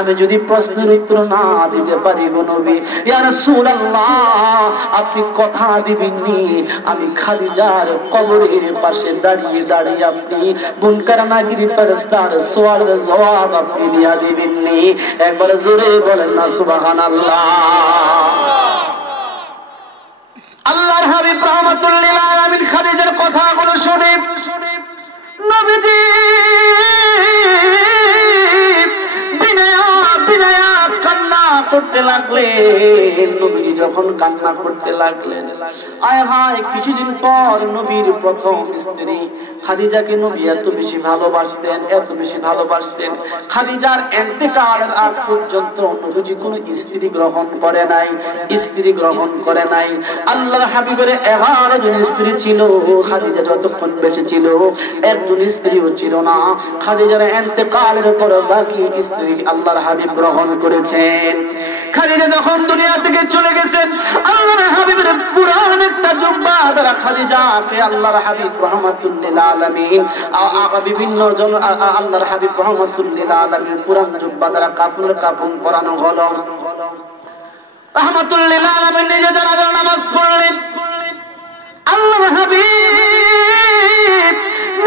আমি যদি প্রশ্নের উত্তর না দিতে পারি গো নবী ইয়া রাসূলুল্লাহ আপনি কথা দিবেননি আমি খাদিজার কবরের পাশে দাঁড়িয়ে দাঁড়িয়ে আপনি মুনকার নাকির ফেরেশতার সওয়ালের জবাব আপনি দিয়া দিবেননি। একবার জোরে বলেন না সুবহানাল্লাহ। আল্লাহর হাবিব রাহমাতুল লিল আলামিন খাদিজার কথাগুলো শুনে নবীজি বিনয়া কান্না করতে লাগলেন। নবীজি যখন কান্না করতে লাগলেন আয় হায় কিছুদিন পর নবীর প্রথম স্ত্রী খাদিজাকে নবী এত বেশি ভালোবাসতেন খাদিজার ইন্তেকালের আগ পর্যন্ত নবীজি কোনো স্ত্রী গ্রহণ করে নাই। আল্লাহর হাবিবের 11 জন স্ত্রী ছিল, খাদিজা যতক্ষণ বেঁচে ছিল একজন স্ত্রীও ছিল না। খাদিজার ইন্তেকালের পর বাকি স্ত্রী আল্লাহর হাবিব গ্রহণ করেছেন। খাদিজা যখন দুনিয়া থেকে চলে গেছেন আল্লাহর হাবিবের পুরান একটা জুব্বা দ্বারা খাদিজাকে আল্লাহর হাবিব রাহমাতুল লিল আলামিন বিভিন্ন জন আল্লাহর হাবিব রাহমাতুল লিল আলামিন পুরান জুব্বা দ্বারা কাফন পরানো হলো। রাহমাতুল লিল আলামিন নিজে জানাজার নামাজ পড়লেন। আল্লাহর হাবিব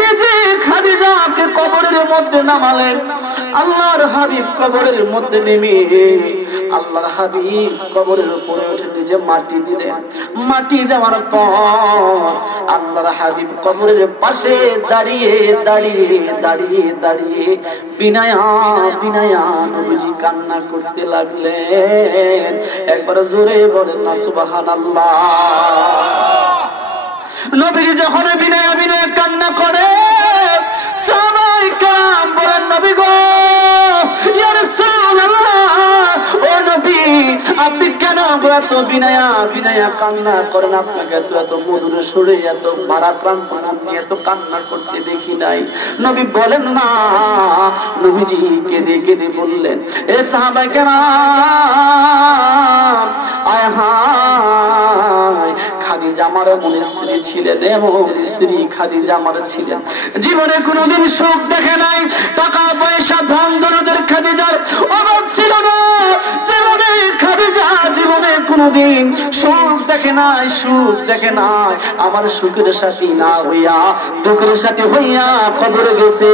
নিজে খাদিজাকে কবরের মধ্যে নামালেন। আল্লাহর হাবিব কবরের মধ্যে নেমে আল্লাহর হাবিব কবরের উপরে উঠে নিজে মাটি দিলেন। মাটি দেওয়ার পর আল্লাহর হাবিব কবরের পাশে দাঁড়িয়ে বিনায়া নবীজি কান্না করতে লাগলেন। একবার জোরে বলেন না সুবহানাল্লাহ। নবীজি যখন বিনয় কান্না করে সাহাবায়ে কেরাম বলেন নবী গো ইয়া রাসূলুল্লাহ ও নবী আপনি কেন এত বিনয়া কান্না করেন? আপনাকে এত মধুর সুরে এত ভারাক্রান্ত নিয়ে এত কান্না করতে দেখি নাই। নবী বলেন না, নবীজি কেঁদে বললেন এ সাহাবায়ে কেরাম আয় হায় খাদিজা আমার এমন স্ত্রী ছিলেন, এমন স্ত্রী খাদিজা আমার ছিলেন। জীবনে কোনোদিন সুখ দেখে নাই, টাকা পয়সা ধন দৌলতের খাদিজার অভাব ছিল না। জীবনে কোনোদিন সুখ দেখে নাই। আমার সুখের সাথী না হইয়া দুঃখের সাথী হইয়া কবরে গেছে।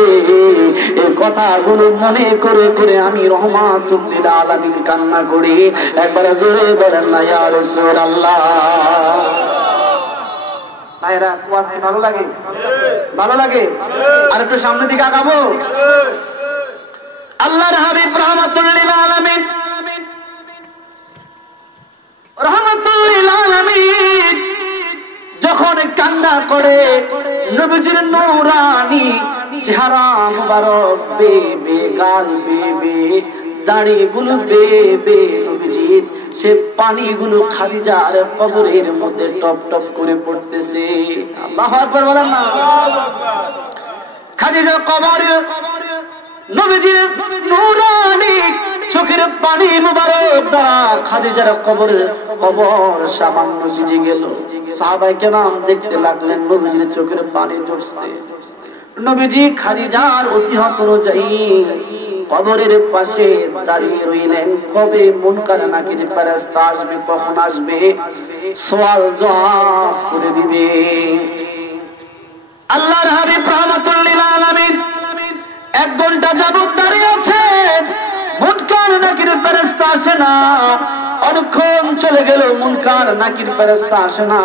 এই কথাগুলো মনে করে আমি রাহমাতুল লিল আলামিন কান্না করি। একবার জোরে বলেন না ইয়া রাসূলুল্লাহ। ভাইরা ওয়াজ কি ভালো লাগে? আর একটু সামনের দিকে আগাবো। আল্লাহর হাবিব রাহমাতুল লিল আলামিন যখন কান্না করে নবীজির নূরানি চেহারা মুবারক বেবে গাল বেবে দাড়িগুলো বেবে নবীজির সে পানিগুলো খাদিজার কবরের মধ্যে টপ টপ করে পড়তেছে। আল্লাহু আকবার বলেন না। খাদিজার কবরে নবীজির নূরানি চোখের পানি মুবারক দ্বারা খাদিজার কবর সামান্য ভিজে গেল। সাহাবায়ে কেরাম দেখতে লাগলেন নবীজির চোখের পানি ঝরছে। নবীজি খাদিজার ওসিয়ত অনুযায়ী কবরের পাশে দাঁড়িয়ে রইলেন। কবে মুনকার নাকির ফেরেশতা আসবে, কখন আসবে, সওয়াল জবাব করে দিবে। আল্লাহর হাবিব রাহমাতুল লিল আলামিন 1 ঘন্টা যাবত দাঁড়িয়ে আছে। মুনকার নাকির ফেরেশতা আসে না। অনেকক্ষণ চলে গেল, মুনকার নাকির ফেরেশতা আসে না।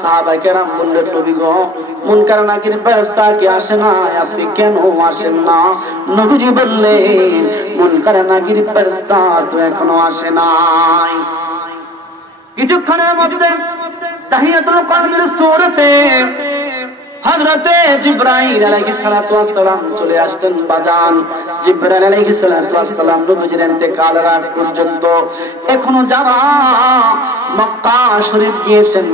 সাহাবায়ে কেরাম বললেন নবী গো মুনকার নাকির ফেরেশতা কি আসে না? আপনি কেন আসেন না? নবীজি বললেন মুনকার নাকির ফেরেশতা তো এখনো আসে নাই। কিছুক্ষণের মধ্যে তাহিয়াতুল কলবের সূরাতে হযরতে জিবরাইল আলাইহিস সালাতু ওয়াস সালাম চলে আসতেন বাজান। জিবরাইল আলাইহিস সালাতু ওয়াস সালাম নবীজির ইন্তেকালের আগ পর্যন্ত এখনো যারা মক্কা শরীফ গিয়েছেন,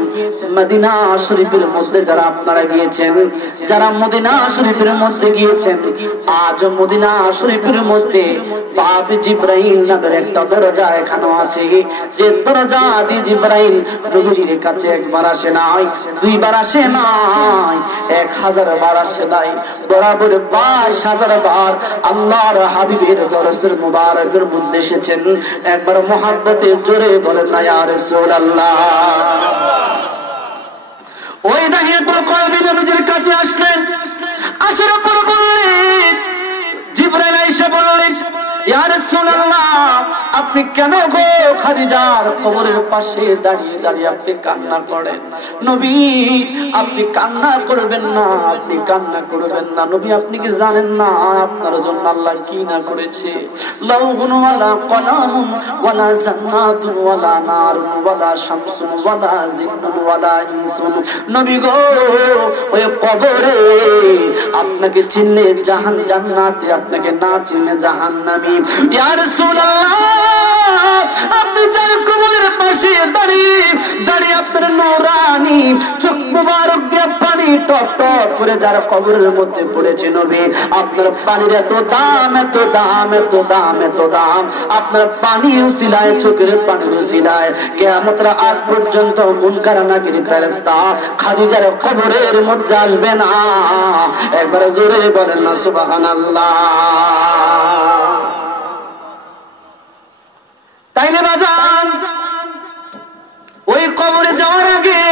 মদিনা শরীফের মধ্যে যারা আপনারা গিয়েছেন, যারা মদিনা শরীফের মধ্যে গিয়েছেন, আজ মদিনা শরীফের মধ্যে বাব জিব্রাইল নামের একটা দরজা এখানে আছে, যে দরজা দিয়ে জিব্রাইল নবীর কাছে একবার আসে নাই, দুইবার আসে নাই, 1000 বার আসে নাই, বরাবর 22,000 বার আল্লাহর হাবিবের দরজের মুবারকের মধ্যে এসেছেন। একবার মুহাব্বতে জোরে বলেন না ইয়া রাসূলুল্লাহ। ওই দাহিয়াতুল কলবি নবীর কাছে আসলেন, আসার পর বললেন, জিবরাইল এসে বললেন, ইয়া রাসূলুল্লাহ আপনি কেন গো খাদিজার কবরের পাশে দাঁড়িয়ে দাঁড়িয়ে আপনি কান্না করেন? নবী আপনি কান্না করবেন না, আপনি কান্না করবেন না। নবী আপনি কি জানেন না আপনার জন্য আল্লাহ কি না করেছে? লাউহুন ওয়ালা কলামুন ওয়ালা জান্নাতুন ওয়ালা নারুন ওয়ালা শামসুন ওয়ালা জিন্নুন ওয়ালা ইনসুন। নবী গো ওই কবরে আপনাকে চিনলে জান্নাতে, আপনাকে না চিনলে জাহান্নামী। ইয়া রাসূলুল্লাহ আপনি যার কবরের পাশে দাঁড়িয়ে দাঁড়িয়ে আপনার নূরানি চোখ মুবারক দিয়ে পানি টপ টপ করে যার কবরের মধ্যে পড়েছে নবী, আপনার পানির এত দাম, এত দাম, এত দাম, এত দাম, আপনার পানির উসিলায়, চোখের পানির উসিলায় কিয়ামতের আগ পর্যন্ত মুনকার নাকির ফেরেশতা খাদিজার কবরের মধ্যে আসবে না। একবার জোরে বলেন না সুবহানাল্লাহ। তাইলে বাজান ওই কবরে যাওয়ার আগে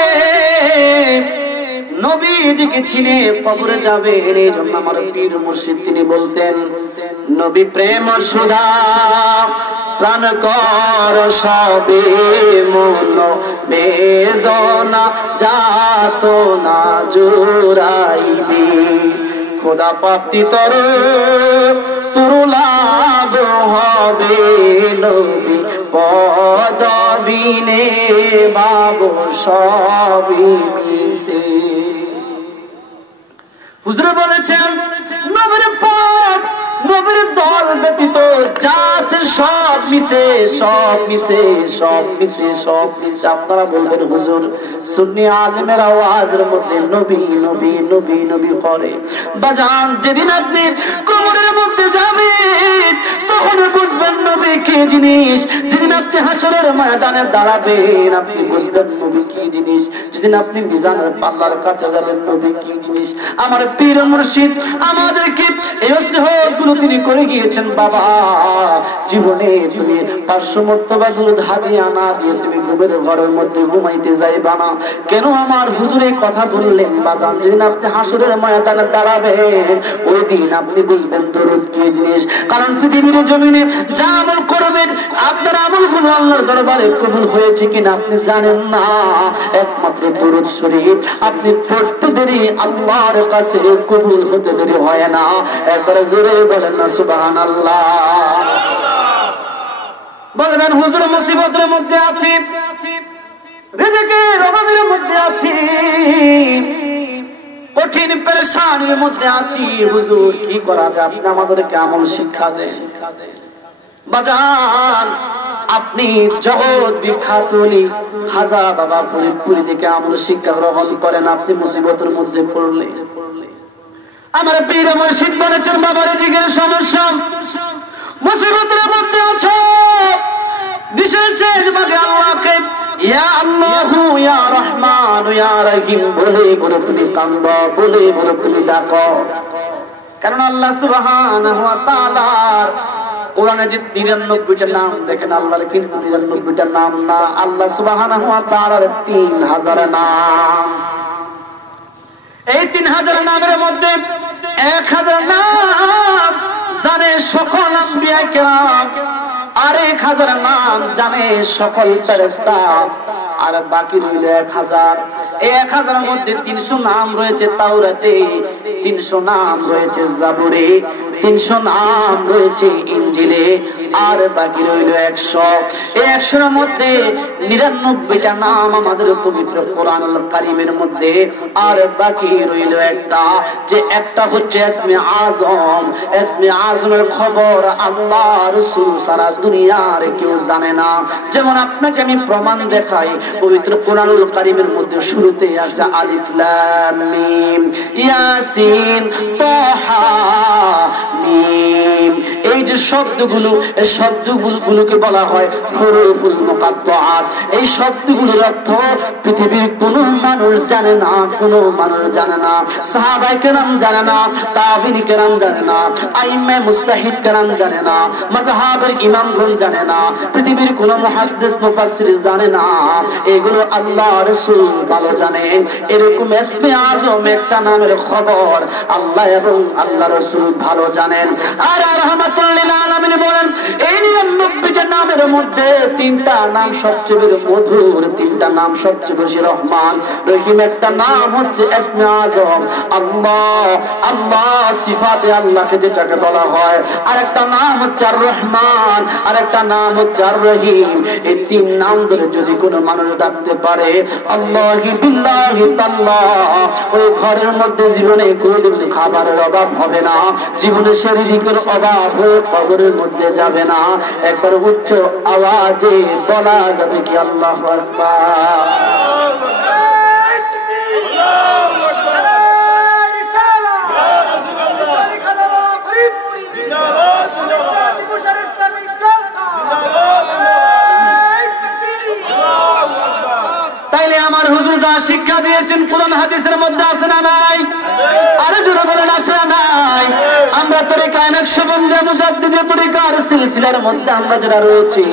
নবীজিকে চিনে কবরে যাবে, এই জন্য আমার পীর মুর্শিদ তিনি বলতেন, নবী প্রেম সুধা প্রাণ কর সবে মন বেদনা যাত না জুড়াইবি, খোদা প্রাপ্তি তর তোর লাভ হবে নবী পদবিনে বাবু সবই মিশে। হুজুর বলেছেন নবীর পথ নবীর দল ব্যতীত যা আছে সব মিশে, সব মিশে, সব মিশে, সব মিশে। আপনারা বলবেন হুজুর সুন্নি আলেমের আওয়াজের মধ্যে নবী নবী নবী নবী করে। বাজান যেদিন আপনি কবরের মধ্যে যাবেন তখন বুঝবেন নবী কি জিনিস। যেদিন আপনি হাসরের ময়দানে দাঁড়াবেন আপনি বুঝবেন নবী কি জিনিস। যেদিন আপনি মিজানের পাল্লার কাছে যাবেন নবী কি জিনিস। আমার পীর মুর্শিদ আমাদেরকে এই ওসিয়তগুলো তিনি করে গিয়েছেন। বাবা জীবনে তুমি 500 মর্তবা দুধ হাদিয়া না দিয়ে তুমি ঘুমের ঘরের মধ্যে ঘুমাইতে যাইবা না। কেন আমার হুজুর এই কথা বললেন? বাজান যেদিন আপনি হাসরের ময়দানে দাঁড়াবেন ওই দিন আপনি বুঝবেন দরুদ কি জিনিস। কারণ পৃথিবীর জমিনে যা আমল করবেন আপনার আমলগুলো আল্লাহর দরবারে কবুল হয়েছে কিনা আপনি জানেন না। একমাত্র দরুদ শরীফ আপনি পড়তে দেরি আল্লাহর কাছে কবুল হতে দেরি হয় না। একবার জোরে বলেন না সুবহানাল্লাহ। বলবেন হুজুর মুসিবতের মধ্যে আছি, রিজিকের অভাবের মধ্যে আছি, কঠিন পেরেশানির মধ্যে আছি, হুজুর কি করা যায়? আপনি আমাদেরকে আমল শিক্ষা দেন। বাজান আপনি জগৎ বিখ্যাত খাজা বাবা ফরিদপুরি থেকে আমল শিক্ষা গ্রহণ করেন। আপনি মুসিবতের মধ্যে পড়লে আমার পীর মুর্শিদ বলেছেন বাবার দিকের সমস্যা মুসিবতের মধ্যে আছে, বিশেষ ভাবে আল্লাহকে ইয়া আল্লাহু ইয়া রহমান ইয়া রহিম বলে বলে তুমি কান্দো, বলে বলে তুমি ডাকো। কারণ আল্লাহ সুবহানাহু ওয়া তাআলা কোরআনে যে 93টা নাম দেখেন আল্লাহর কিন্তু 99টা নাম না। আল্লাহ সুবহানাহু ওয়া তাআলার 3000 নাম। এই 3000 নামের মধ্যে 1000 নাম জানে সকল আম্বিয়া কেরাম, আর 1000 নাম জানে সকল ফেরেশতা, আর বাকি রইল 1000। এই 1000 মধ্যে 300 নাম রয়েছে তাওরাতে, 300 নাম রয়েছে জাবুরে, 300 নাম রয়েছে ইনজিলে, আর বাকি রইল 100। এই 100 এর মধ্যে 99টা নাম আমাদের পবিত্র কোরআনুল কারীমের মধ্যে, আর বাকি রইল একটা, যে একটা হচ্ছে ইসমে আজম। ইসমে আজমের খবর আল্লাহ রাসূল সারা দুনিয়ার কেউ জানে না। যেমন আপনাকে আমি প্রমাণ দেখাই, পবিত্র কোরআনুল কারীমের মধ্যে শুরুতে আছে আলিফ লাম মিম ইয়াসিন তাহা মিম। এই যে শব্দগুলো, এই শব্দগুলোকে বলা হয় হুরুফুল মুকাত্তাআত। এই শব্দগুলোর অর্থ পৃথিবীর কোনো মানুষ জানে না, কোনো মানুষ জানে না। সাহাবায়ে কেরাম জানে না, তাবিঈন কেরাম জানে না, আইম্মে মুজতাহিদ কেরাম জানে না, মাযহাবের ইমামগণ জানে না, পৃথিবীর কোনো মুহাদ্দিস মুফাসসির জানে না। এগুলো আল্লাহ রাসূল ভালো জানেন। এরকম ইসমে আযম একটা নামের খবর আল্লাহ এবং আল্লাহ রাসূল ভালো জানেন। আর রাহমাতুল লিল আলামিন বলেন এই 99টা নামের মধ্যে 3টা নাম সবচেয়ে বেশি মধুর, 3টা নাম সবচেয়ে বেশি রহমান রহিম। একটা নাম হচ্ছে ইসমে আযম আল্লাহ, আল্লাহ সিফাতে আল্লাহকে যেটাকে বলা হয়। আর একটা নাম হচ্ছে আর রহমান, আর একটা নাম হচ্ছে আর রহিম। এই 3 নাম ধরে যদি কোনো মানুষ ডাকতে পারে আল্লাহি বিল্লাহি তাআল্লাহ, ওই ঘরের মধ্যে জীবনে কোনোদিন খাবারের অভাব হবে না, জীবনে সে রিজিকের অভাব হয়ে কবরের মধ্যে যাবে না। একবার উচ্চ আওয়াজে বলা যাবে কি আল্লাহু আকবার। তাইলে আমার হুজুর যা শিক্ষা দিয়েছেন কোরআন হাদিসের মধ্যে আছে না নাই? আরে জোরে বলেন আছে না নাই? আমরা তরিকায়ে নকশবন্দিয়া মুজাদ্দিদী তরিকার সিলসিলার মধ্যে আমরা যারা রয়েছি,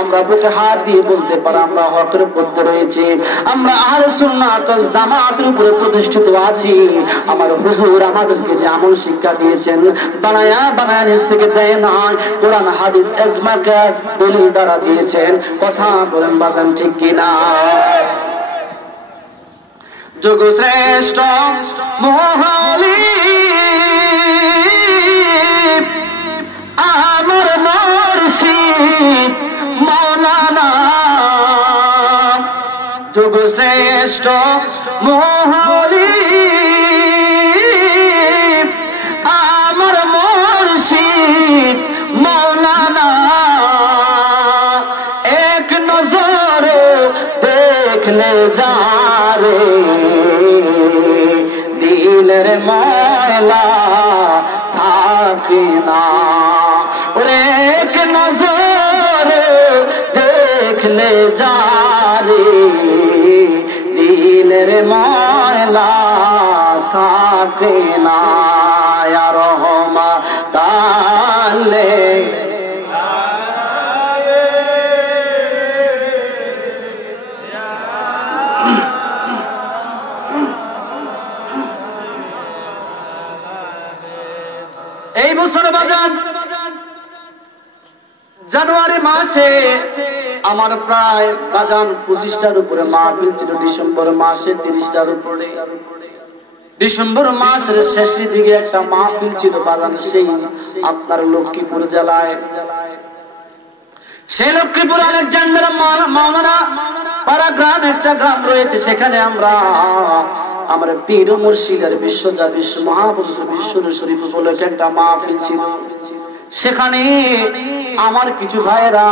আমরা বুকে হাত দিয়ে বলতে পারি আমরা হকের পথে রয়েছি, আমরা আহলে সুন্নাত ওয়াল জামাতের উপরে প্রতিষ্ঠিত আছি। আমার হুজুর আমাদেরকে যে আমল শিক্ষা দিয়েছেন বানায়া বানায়া নিজ থেকে দেয় না, কোরআন হাদিস ইজমা কিয়াস দলিল দ্বারা দিয়েছেন। কথা বলেন বাজান ঠিক কিনা? যোগ শ্রেষ্ঠ মহালি আমার মুর্শিদ মাওলানা, যোগ শ্রেষ্ঠ মহালি আমার মুর্শিদ মাওলানা, এক নজরে দেখলে যারে দিলের ময়লা থাকে না, ওরে এক নজরে দেখলে যারে দিলের ময়লা থাকে না। ইয়া রহমাতাল লিল এই বছর বাজার জানুয়ারি মাসে আমার প্রায় বাজান 25টার উপরে মাহফিল ছিল। ডিসেম্বর মাসে 30টার উপরে, ডিসেম্বর মাসের শেষের দিকে একটা মাহফিল ছিল বাজান, সেই আপনার লক্ষ্মীপুর জেলায়। সেই লক্ষ্মীপুর আলেকজান্ডার মাওলানা পাড়া গ্রাম একটা গ্রাম রয়েছে, সেখানে আমরা পীর মুর্শিদের বিশ্বজাত বিশ্ব মহাপুরুষ বিশ্ব শরীফ উপলক্ষে একটা মাহফিল ছিল। সেখানে আমার কিছু ভাইরা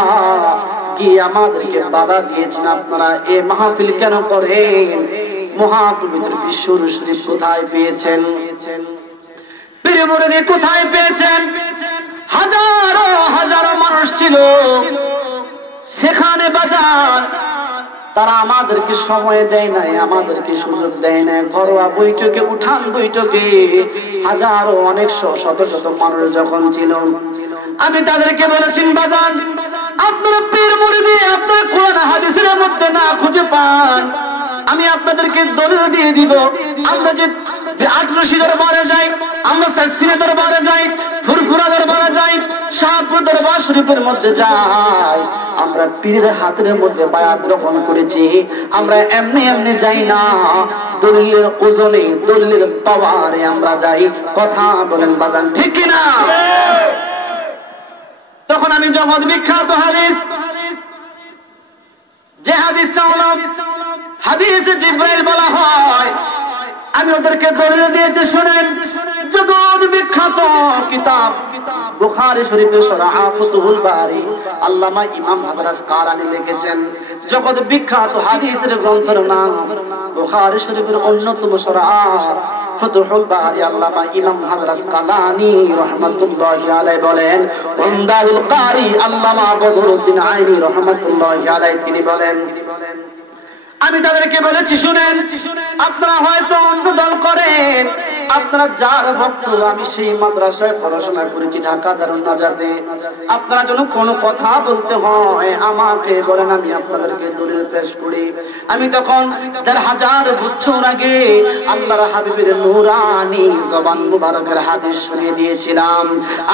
গিয়ে আমাদেরকে বাধা দিয়েছেন, আপনারা এই মাহফিল কেন করেন? মহাপবিত্র বিশ্ব শরীফ কোথায় পেয়েছেন? পীর মুরিদ কোথায় পেয়েছেন? হাজারো হাজারো মানুষ ছিল সেখানে বাজার, তারা আমাদেরকে সময় দেয় নাই, আমাদেরকে সুযোগ দেয় নাই। ঘরোয়া বৈঠকে, উঠান বৈঠকে হাজারো অনেক শত শত মানুষ যখন ছিল, আমি তাদেরকে বলেছি বাজান আপনারা পীর মুরিদি আপনারা কোরআন হাদিসের মধ্যে না খুঁজে পান, আমি আপনাদেরকে দলিল দিয়ে দিব। আমরা যে আটরশি দরবারে যাই, আমরা সাকসিনা দরবারে যাই, ফুরফুরা দরবারে যাই, শাহপুর দরবার শরীফের মধ্যে যাই, আমরা পীরের হাতের মধ্যে বায়াত গ্রহণ করেছি। আমরা এমনি এমনি যাই না, দলিলের ওজনে দলিলের পাওয়ারে আমরা যাই। কথা বলেন বাজান ঠিক কিনা? তখন আমি জগৎ বিখ্যাত হাদিস, যে হাদিসটা হলো হাদিসে জিবরাইল বলা হয়, আমি ওদেরকে দলিল দিয়েছি শুনেন। জগৎ বিখ্যাত কিতাব বুখারী শরীফের শরহ ফুতুহুল বারী আল্লামা ইমাম হাজার আসকালানী লিখেছেন, জগৎ বিখ্যাত হাদিসের গ্রন্থের নাম বুখারী শরীফের অন্যতম শরহ ফুতুহুল বারি আল্লামা ইমাম হযরত আসকালানি রাহমাতুল্লাহি আলাইহি বলেন, উমদাতুল কারি আল্লামা বদরুদ্দিন আইনি রাহমাতুল্লাহি আলাইহি তিনি বলেন, আমি তাদেরকে বলেছি শুনেন, আপনারা হয়তো অন্য দল করেন, আপনারা যার ভক্ত, আমি সেই মাদ্রাসায় পড়াশোনা করেছি ঢাকা দারুন নাজাতে, আপনারা যেন কোনো কথা বলতে হয় আমাকে বলেন, আমি আপনাদেরকে দলিল পেশ করি। আমি তখন ১,৫০০ বছর আগে আল্লাহর হাবিবের নূরানি জবান মুবারকের হাদিস শুনিয়ে দিয়েছিলাম।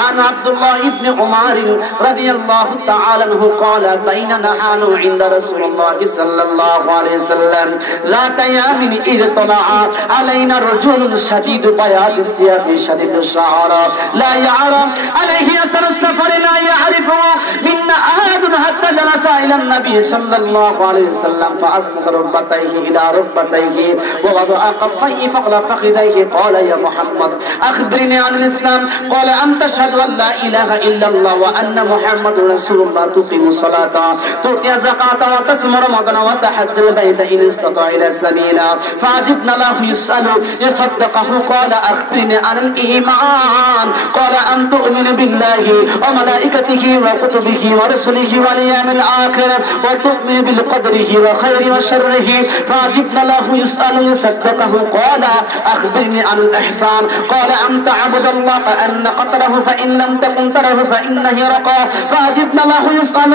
আন আব্দুল্লাহ ইবনে উমার রাদিয়াল্লাহু তাআলা আনহু قال بيننا نحن عند رسول الله صلى الله عليه وسلم لا تيامن إذ طلع علينا رجل شديد بياض الثياب شديد الشعر لا يعرى عليه أثر السفر لا يعرفه منا أحد حتى جلس إلى النبي صلى الله عليه وسلم فأسند ركبتيه إلى ركبتيه ووضع كفيه فوق فخذيه قال يا محمد أخبرني عن الإسلام قال أن تشهد أن لا إله إلا الله وأن محمد رسول الله تقيم الصلاة تؤتي الزكاة وتصوم رمضان وتحج البيت إن استطاع إلى سبيلا فعجبنا له يسأل يصدقه قال أخبرني عن الإيمان قال أن تؤمن بالله وملائكته وكتبه ورسله واليوم الآخر وتؤمن بالقدره وخير وشره فعجبنا له يسأل يصدقه قال أخبرني عن الإحسان قال أن تعبد الله كأنك تراه فإن لم تكن تراه فإنه يراك فعجبنا له يسأل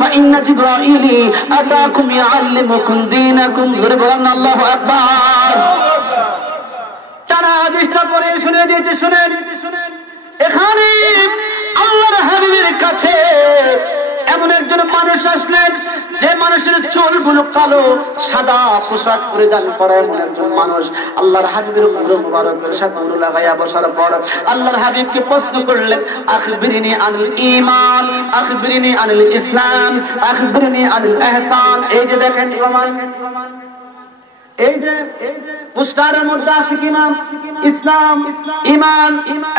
فإن جبرائيل أتاكم يعلمكم دينكم ضربنا الله أكبر তারা হাদিসটা পড়ে শুনে দিয়েছে। শুনেন, এখানে আল্লাহর হাবিবের কাছে এমন একজন মানুষ আসলেন যে মানুষের চুলগুলো কালো, সাদা পোশাক পরিধান করে এমন একজন মানুষ আল্লাহর হাবিবের মুবারকের সাথে লাগাইয়া বসার পর আল্লাহর হাবিবকে প্রশ্ন করলেন, আখবিরনি আনিল ঈমান আখবিরনি আনিল ইসলাম আখবিরনি আনিল ইহসান। এই যে দেখেন প্রমাণ, এই যে পোস্টারের মধ্যে আছে কি নাম? ইসলাম, ঈমান,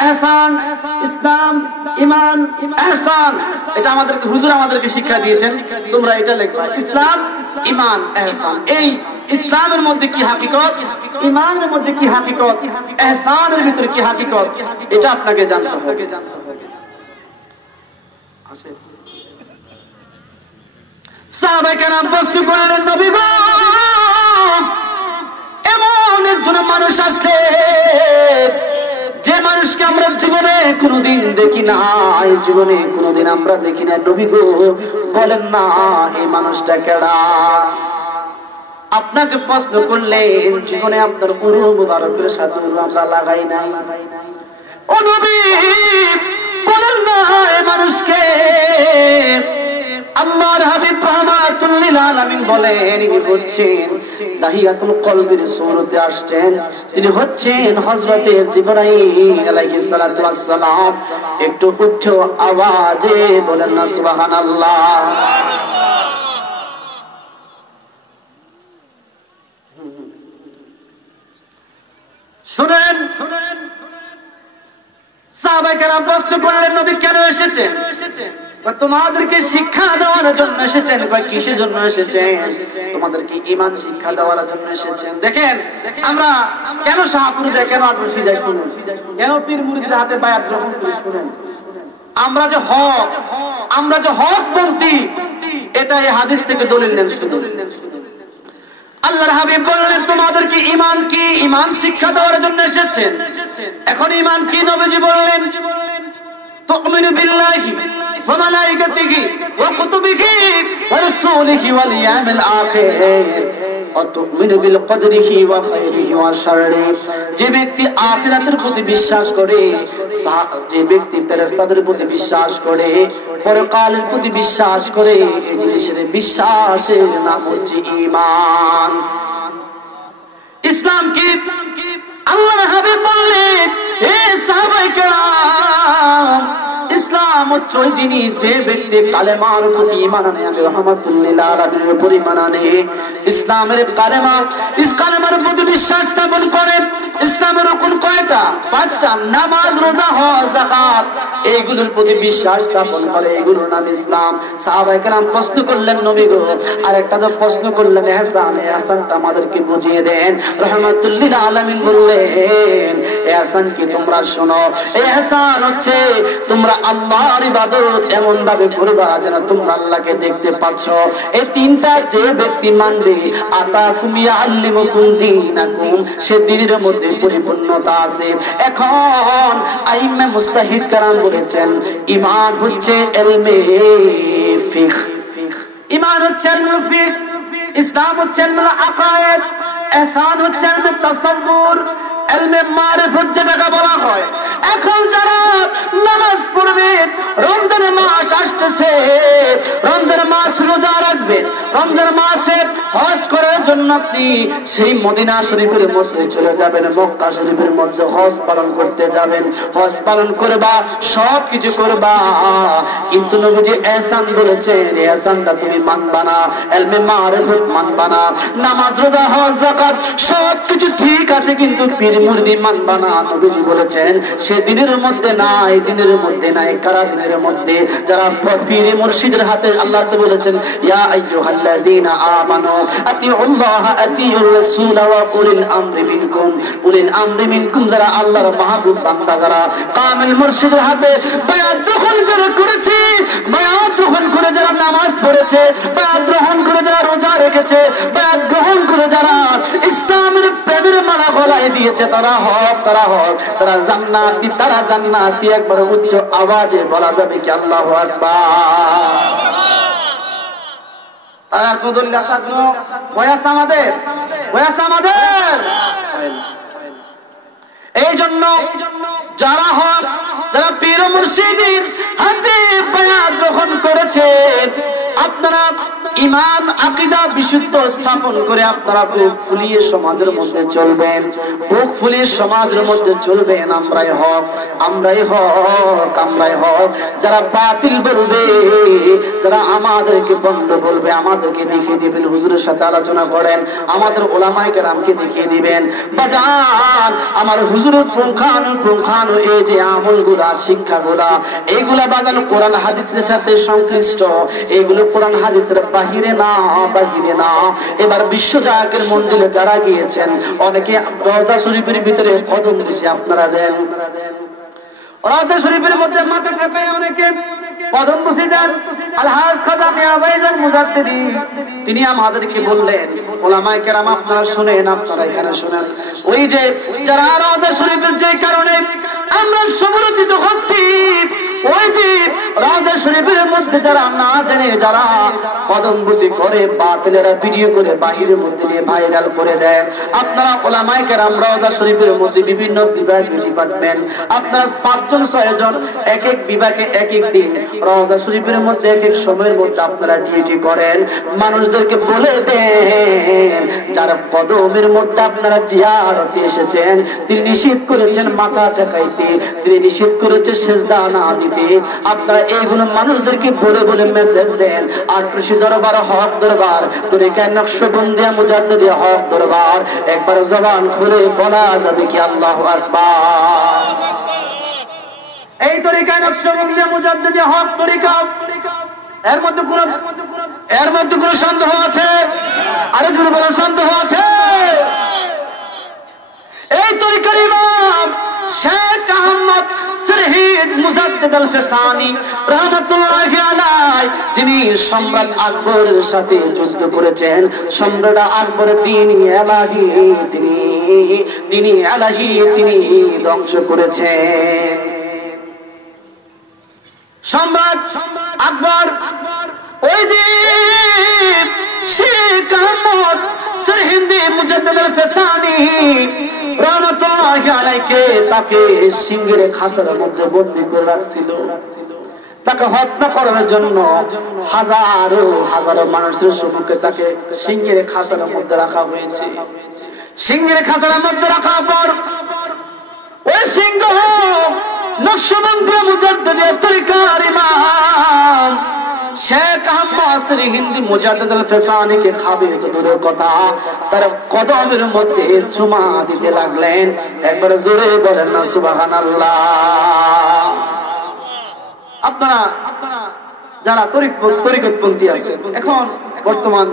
ইহসান। ইসলাম, ঈমান, ইহসান। এটা আমাদেরকে হুজুর আমাদেরকে শিক্ষা দিয়েছেন, তোমরা এটা লিখবা, ইসলাম, ঈমান, ইহসান। এই ইসলামের মধ্যে কি হাকিকত, ঈমানের মধ্যে কি হাকিকত, ইহসানের ভিতরে কি হাকিকত, এটা আপনাকে জানতে হবে। সাহাবায়ে কেরাম প্রশ্ন করলেন, নবী গো, এমন একজন মানুষ আসলে যে মানুষকে আমরা জীবনে কোনোদিন দেখি না, জীবনে কোনোদিন আমরা দেখি না, নবী গো বলেন না এই মানুষটা কেডা? আপনাকে প্রশ্ন করলেন, জীবনে আপনার গুরু মুবারকের সাথে আমরা লাগাই নাই, ও নবী বলেন না এই মানুষকে? আল্লাহর হাবিব রাহমাতুল লিল আলামিন বলেন, ইনি হচ্ছেন দাহিয়াতুল কলবের সূরতে আসছেন, তিনি হচ্ছেন হযরতে জিবরাইল আলাইহিস সালাতু ওয়াস সালাম। একটু উচ্চ আওয়াজে বলেন না সুবহানাল্লাহ। শুনেন, সাহাবায়ে কেরাম প্রশ্ন করলেন, নবী কেন এসেছেন? তোমাদেরকে শিক্ষা দেওয়ার জন্য এসেছেন। কিসের জন্য এসেছেন? তোমাদেরকে ঈমান শিক্ষা দেওয়ার জন্য এসেছেন। দেখেন আমরা কেন শাহপুরে যাই, কেন আটরসি যাই শুনুন, কেন পীর মুরিদের হাতে বায়াত গ্রহণ করি শুনেন। আমরা যে হকপন্থী, এটা এই হাদিস থেকে দলিল নেন। শুনুন, আল্লাহর হাবিব বললেন তোমাদেরকে ঈমান কি, ঈমান শিক্ষা দেওয়ার জন্য এসেছেন। এখন ঈমান কি নবীজি বললেন, তুমিনু বিল্লাহি ওয়া মালাইকাতিহি ওয়া কুতুবিহি ওয়া রাসূলিহি ওয়াল ইয়াউমিল আখির ওয়া তুমিনু বিল কদরিহি ওয়া খাইরিহি ওয়া শাররিহি। যে ব্যক্তি আখিরাতের প্রতি বিশ্বাস করে, যে ব্যক্তি ফেরেশতাদের প্রতি বিশ্বাস করে, পরকালের প্রতি বিশ্বাস করে, এই জিনিসের বিশ্বাসের নাম হচ্ছে ঈমান। ইসলাম কি? আল্লাহর হাবিব বললেন, হে সাহাবায়ে কেরাম, ইসলাম হচ্ছে ওই জিনিস যে ব্যক্তি কালেমার প্রতি ঈমান আনে, আমি রাহমাতুল লিল আলামিনের উপর ঈমান আনে, ইসলামের কালেমার প্রতি বিশ্বাস স্থাপন করে। ইসলামের রুকন কয়টা? 5টা। নামাজ, রোজা, হজ, যাকাত, এইগুলোর প্রতি বিশ্বাস স্থাপন করে, এগুলোর নাম ইসলাম। সাহাবায়ে কেরাম প্রশ্ন করলেন, নবী গো আরেকটা তো প্রশ্ন করলেন ইহসান, ইহসানটা আমাদেরকে বুঝিয়ে দেন। রাহমাতুল লিল আলামিন বললেন, ইহসান কি তোমরা শোনো, ইহসান হচ্ছে তোমরা আল্লাহর ইবাদত এমন ভাবে করবা যেন তোমরা আল্লাহকে দেখতে পাচ্ছ। এই 3টা যে ব্যক্তি মানবে, আতাকুম ইয়াল্লিমুকুম দীনাকুম, সে দ্বীনের মধ্যে পরিপূর্ণতা আছে। এখন আইম্মে মুস্তাহিদ কারাম বলেছেন, ঈমান হচ্ছে ইলমে ফিকহ, ঈমান হচ্ছে ইলমুল ফিকহ, ইসলাম হচ্ছে ইলমুল আকায়েদ, ইহসান হচ্ছে ইলমুত তাসাব্বুর, ইলমে মারিফত যেটাকে বলা হয়। এখন যারা নামাজ পড়বে, রমজান মাস আসতেছে, রমজান মাস রোজা রাখবে, রমজান মাসে হজ করার জন্য আপনি সেই মদিনা শরীফের মধ্যে চলে যাবেন, মক্কা শরীফের মধ্যে হজ পালন করতে যাবেন, হজ পালন করবা, সব কিছু করবা, কিন্তু নবীজি ইহসান বলেছেন, ইহসানটা তুমি মানবা না, ইলমে মারিফত মানবা না, নামাজ, রোজা, হজ, যাকাত সব কিছু ঠিক আছে, কিন্তু পীর মুরিদি মানবা না। নবীজি বলেছেন সে দিনের মধ্যে নাই, দিনের মধ্যে নাই। কারা দিনের মধ্যে? যারা পীর মুর্শিদের হাতে। আল্লাহ তো বলেছেন, ইয়া আইয়ুহাল্লাযীনা আমানু আতিউল্লাহ আতিউর রাসূল ওয়া উলিল আমরি মিনকুম, উলিল আমরি মিনকুম যারা আল্লাহর মাহবুব বান্দা, যারা কামিল মুর্শিদের হাতে বায়াত গ্রহণ যারা করেছে, বায়াত গ্রহণ করে যারা নামাজ পড়েছে, বায়াত গ্রহণ করে যারা রোজা রেখেছে, বায়াত গ্রহণ করে যারা ইসলামের প্রেমের মালা গলায় দিয়েছে, তারা হক, তারা হক, তারা জান্নাতি, তারা জান্নাতি। একবার উচ্চ আওয়াজে বলা যাবে কি আল্লাহু আকবার। আলহামদুলিল্লাহ। সাধু বয়াস আমাদের, বয়াস আমাদের। এই জন্য যারা হক, যারা পীর মুর্শিদের হাতে বায়াত গ্রহণ করেছে, আপনারা ঈমান আকীদা বিশুদ্ধ স্থাপন করে আপনারা বুক ফুলিয়ে সমাজের মধ্যে চলবেন, বুক ফুলিয়ে সমাজের মধ্যে চলবেন। আমরাই হক, আমরাই হক, আমরাই হক। যারা বাতিল বলবে, যারা আমাদেরকে বন্ধ বলবে, আমাদেরকে দেখিয়ে দিবেন, হুজুরের সাথে আলোচনা করেন, আমাদের ওলামায়ে কেরামকে দেখিয়ে দিবেন। বাজান আমার হুজুরের পুঙ্খানু এই যে আমলগুলা, শিক্ষাগুলা, এইগুলা বাজান কোরআন হাদিসের সাথে সংশ্লিষ্ট, এইগুলো কোরআন হাদিসের বাহিরে না, বাহিরে না। এবার বিশ্বজাকের মঞ্জিলে যারা গিয়েছেন, অনেকে রওজা শরীফের ভিতরে কদম দিছে, আপনারা দেন। রওজা শরীফের মধ্যে মাথা চেপে অনেকে কদম বসে যান। আলহাজ খাজা মিয়া ভাইজান মুজাদ্দিদি তিনি আমাদেরকে বললেন, ওলামায়ে কেরাম আপনারা শুনেন, আপনারা এখানে শুনেন, ওই যে যারা রওজা শরীফের যে কারণে আমরা সমালোচিত হচ্ছি, ওই যে রওজা শরীফের মধ্যে যারা না জেনে যারা কদমবুজি করে, বাতিলেরা ভিডিও করে বাহিরের মধ্যে নিয়ে ভাইরাল করে দেয়, আপনারা ওলামায়ে কেরাম রওজা শরীফের মধ্যে বিভিন্ন বিভাগ, ডিপার্টমেন্ট, আপনারা 5 জন 6 জন এক এক বিভাগে এক এক দিন রওজা শরীফের মধ্যে এক এক সময়ের মধ্যে আপনারা ডিউটি করেন। মানুষদেরকে বলে দেন, যারা কদমের মধ্যে আপনারা জিয়ারতে এসেছেন, তিনি নিষেধ করেছেন মাথা ঝাঁকাইতে, তিনি নিষেধ করেছে সেজদা না দিতে। আপনারা এইগুলো মানুষদেরকে বলে বলে মেসেজ দেন। আর কৃষি দরবার, হক দরবার, তরিকায়ে নকশবন্দিয়া মুজাদ্দিদিয়া হক দরবার, একবার জবান খুলে বলা যাবে কি আল্লাহু আকবার। এই তরিকায়ে নকশবন্দিয়া মুজাদ্দিদিয়া হক তরিকা, এর মধ্যে কোন সন্দেহ আছে? আরো জোরে বলেন, সন্দেহ আছে? এই তরিকার ইমাম শেখ আহমদ সিরহিদ মুজাদ্দিদ আল ফিসানি রাহমাতুল্লাহি আলাইহি, যিনি সম্রাট আকবরের সাথে যুদ্ধ করেছেন, সম্রাট আকবরের দ্বীন এলাহি, তিনি এলাহি তিনি ধ্বংস করেছেন। সম্রাট আকবর ওই যে শেখ আহমদ সিরহিদ মুজাদ্দিদ আল ফিসানি রাহমাতুল্লাহি আলাইহি তাকে সিংহের খাঁচার মধ্যে বন্দী করে রাখছিল। তাকে হত্যা করার জন্য হাজারো হাজারো মানুষের সম্মুখে তাকে সিংহের খাঁচার মধ্যে রাখা হয়েছে। সিংহের খাঁচার মধ্যে রাখার পর ওই সিংহ নকশবন্দিয়া মুজাদ্দিদিয়া তরিকার ইমাম শেখ আহমদ হিন্দি মুজাদ্দিদ আল ফেসানি কে খাবে তো দূরের কথা, তার কদমের মধ্যে চুমা দিতে লাগলেন। একবার জোরে বলেন না সুবহানাল্লাহ। আপনারা যারা তরিকতপন্থী আছে, এখন বর্তমান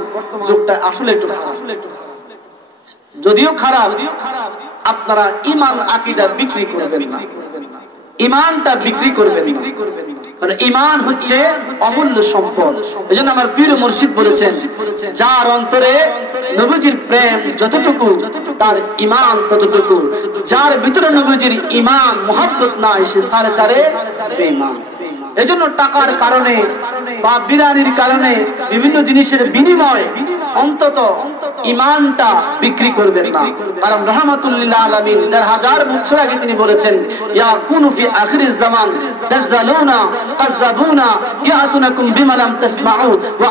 যুগটা আসলে একটু খারাপ, যদিও খারাপ, আপনারা ঈমান আকীদা বিক্রি করবেন না, ঈমানটা বিক্রি করবেন না, কারণ ঈমান হচ্ছে অমূল্য সম্পদ। এজন্য আমার পীর মুর্শিদ বলেছেন, যার অন্তরে নবীজির প্রেম যতটুকু তার ঈমান ততটুকু, যার ভিতরে নবীজির ঈমান মুহাব্বত নাই সে সারে সারে বেঈমান। এজন্য টাকার কারণে বা বিরানির কারণে বিভিন্ন জিনিসের বিনিময় অন্তত ঈমানটা বিক্রি করবেন না। কারণ রাহমাতুল লিল আলামিন ১০০০ বছর আগে তিনি বলেছেন, ইয়াকুনু ফি আখিরিজ জামান তাযালুনা কাযাবুনা ইয়াতুনাকুম বিমা লাম তাসমাউ ওয়া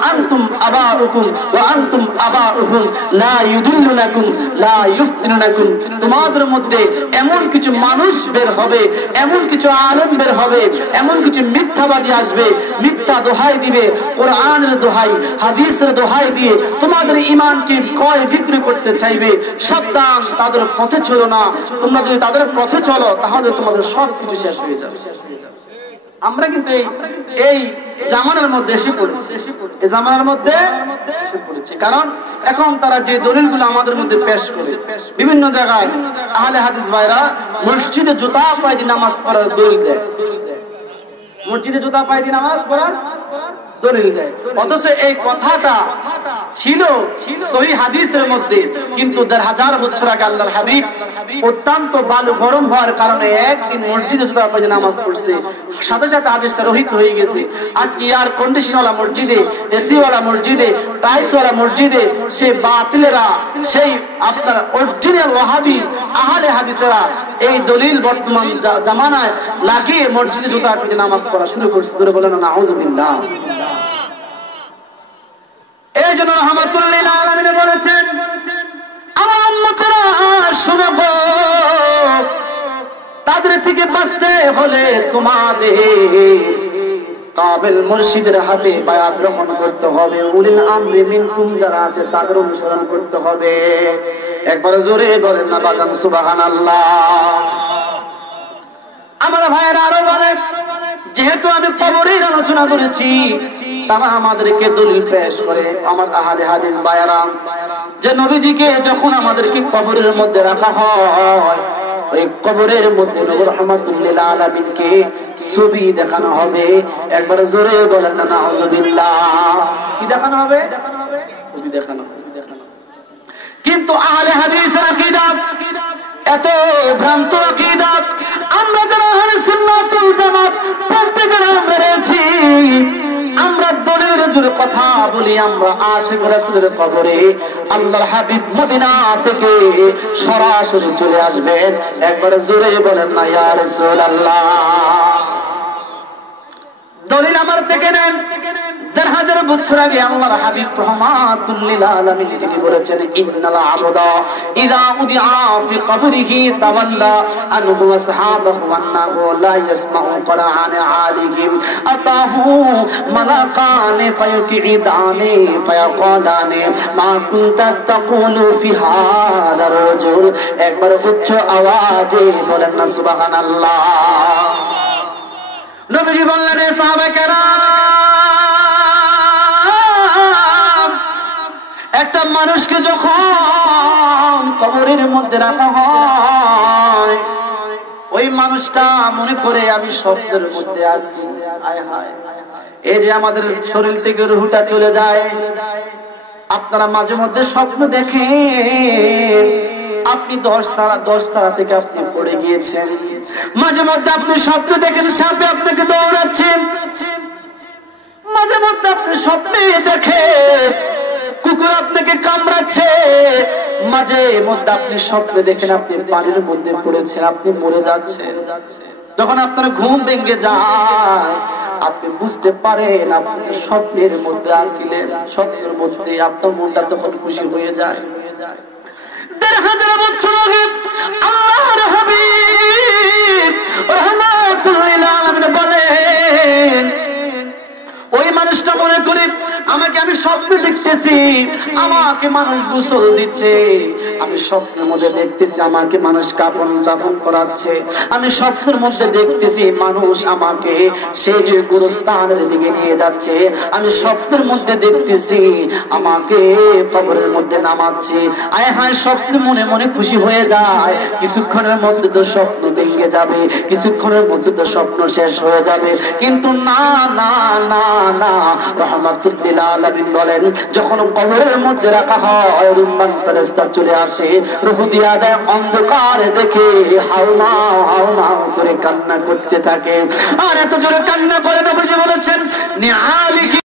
আনতুম আবাউহুম লা ইউদিল্লুনাকুম লা ইফতিনুনাকুম। তোমাদের মধ্যে এমন কিছু মানুষ বের হবে, এমন কিছু আলেম বের হবে, এমন কিছু মিথ্যাবাদী আসবে, মিথ্যা দোহাই দিবে, কোরআনের দোহাই হাদিসের দোহাই দিয়ে তোমাদের ঈমানকে ক্রয় বিক্রি করতে চাইবে। সাবধান, তাদের পথে চলো না। তোমরা যদি তাদের পথে চলো তাহলে তোমাদের সবকিছু শেষ হয়ে যাবে। আমরা কিন্তু এই জামানার মধ্যে এসে পড়েছি, এই জামানার মধ্যে এসে পড়েছি। কারণ এখন তারা যে দলিলগুলো আমাদের মধ্যে পেশ করে, বিভিন্ন জায়গায় আহলে হাদিস ভাইরা মসজিদে জুতা পায়ে দিয়ে নামাজ পড়ার দলিল দেয়, মসজিদে জুতা পায়ে দিয়ে নামাজ পড়ার দলিল দেয়। অথচ এই কথাটা ছিল সহিহ হাদিসের মধ্যে, কিন্তু ১০০০ বছর আগে আল্লাহর হাবিব অত্যন্ত বালু গরম হওয়ার কারণে একদিন মসজিদে জুতা পায়ে নামাজ পড়ছে, সাথে সাথে হাদিসটা রহিত হয়ে গেছে। আজকে এয়ার কন্ডিশনওয়ালা মসজিদে, এসিওয়ালা মসজিদে, টাইলসওয়ালা মসজিদে সেই বাতিলেরা, সেই আপনার অরিজিনাল ওয়াহাবি আহলে হাদিসেরা এই দলিল বর্তমান জামানায় লাগিয়ে মসজিদে জুতা পায়ে নামাজ পড়া শুরু করছে। ধরে বলেন না আউযুবিল্লাহ। এই জন্য রাহমাতুল লিল আলামিন বলেছেন, আমার উম্মতেরা শুনো গো, তাদের থেকে বাঁচতে হলে তোমাদের কাবিল মুর্শিদের হাতে বায়াত গ্রহণ করতে হবে, উলিল আমরি মিনকুম যারা আছে তাদের অনুসরণ করতে হবে। একবার জোরে বলেন না বাজান সুবহানাল্লাহ। আমার ভাইয়েরা আরো বলে, যেহেতু আমি কবরের আলোচনা করেছি, তারা আমাদেরকে দলিল পেশ করে, আমার আহলে হাদিস ভাইয়েরা, যে নবীজিকে যখন আমাদেরকে কবরের মধ্যে রাখা হয়, ওই কবরের মধ্যে নবী রাহমাতুল লিল আলামিনকে ছবি দেখানো হবে। একবার জোরে বলেন না নাউযুবিল্লাহ। কি দেখানো হবে? ছবি দেখানো হবে। কিন্তু আহলে হাদিসের আকীদা এত ভ্রান্ত আকীদা, আমরা যারা আহলে সুন্নাত ওয়াল জামাত পড়তে যারা পেরেছি, আমরা দলিলের জোরে কথা বলি, আমরা আশিক রাসূলের কবরে আল্লাহর হাবিব মদিনা থেকে সরাসরি চলে আসবেন। একবার জোরে বলেন না ইয়া রাসূলুল্লাহ। দলিল আমার থেকে নেন। ১০০০ বছর আগে আল্লাহর হাবিব রাহমাতুল লিল আলামিন তিনি বলেছেন, ইন্নাল আবদা ইযা উদিআ ফি কবরিহি তাওয়াল্লা আনহু ওয়া সাহাবাহু আন্নাহু লা ইয়াসমাউ কুরআন আলিহিম আতাহু মালাকানি ফায়ুকিদানি ফায়াকালানি মা কুনতা তাকুলু ফি হাদার রাজুল। একবার উচ্চ আওয়াজে বলেন না সুবহানাল্লাহ। নবীজি বললেন, সাহাবায়ে কেরাম, একটা মানুষকে যখন কবরের মধ্যে রাখা হয়, ওই মানুষটা মনে করে আমি স্বপ্নের মধ্যে আছি। হায় হায়, এই যে আমাদের শরীর থেকে রূহটা চলে যায়, আপনারা মাঝে মধ্যে স্বপ্ন দেখেন আপনি 10 তারা থেকে আপনি পড়ে গিয়েছেন। মাঝে মধ্যে আপনি স্বপ্ন দেখেন সাপে আপনাকে দৌড়াচ্ছে, মাঝে মধ্যে আপনি স্বপ্নে দেখেন কুকুর আপনাকে কামড়াচ্ছে, মাঝে মধ্যে আপনি স্বপ্নে দেখেন আপনি পানির মধ্যে পড়েছেন, আপনি মরে যাচ্ছেন। যখন আপনার ঘুম ভেঙে যায়, আপনি বুঝতে পারেন আপনি স্বপ্নের মধ্যে আসিলেন, স্বপ্নের মধ্যে আপনার মনটা তখন খুশি হয়ে যায়। হাজার বছর আগে আল্লাহর হাবিব রাহমাতুল লিল আলামিন বলেন, ওই মানুষটা মনে করে আমাকে, আমি স্বপ্নে দেখতেছি আমাকে মানুষ গোসল দিচ্ছে, আমি স্বপ্নের মধ্যে দেখতেছি আমাকে মানুষ কাফন দাফন করাচ্ছে, আমি স্বপ্নের মধ্যে দেখতেছি মানুষ আমাকে সেই যে গুরুস্থানের দিকে নিয়ে যাচ্ছে, আমি স্বপ্নের মধ্যে দেখতেছি আমাকে কবরের মধ্যে নামাচ্ছে। আয় হায়, স্বপ্ন মনে মনে খুশি হয়ে যায়, কিছুক্ষণের মধ্যে তো স্বপ্ন ভেঙে যাবে, কিছুক্ষণের মধ্যে তো স্বপ্ন শেষ হয়ে যাবে। কিন্তু না না না না, রাহমাতুল লিল আলামিন বলেন, যখন কবরের মধ্যে রাখা হয় রুম্মান ফেরেশতা চলে আসে, রূহ দিয়া দেয়, অন্ধকার দেখে হাউমাউ হাউমাউ করে কান্না করতে থাকে। আর এত জোরে কান্না করে নবীজি বলেছেন, নিআলিহি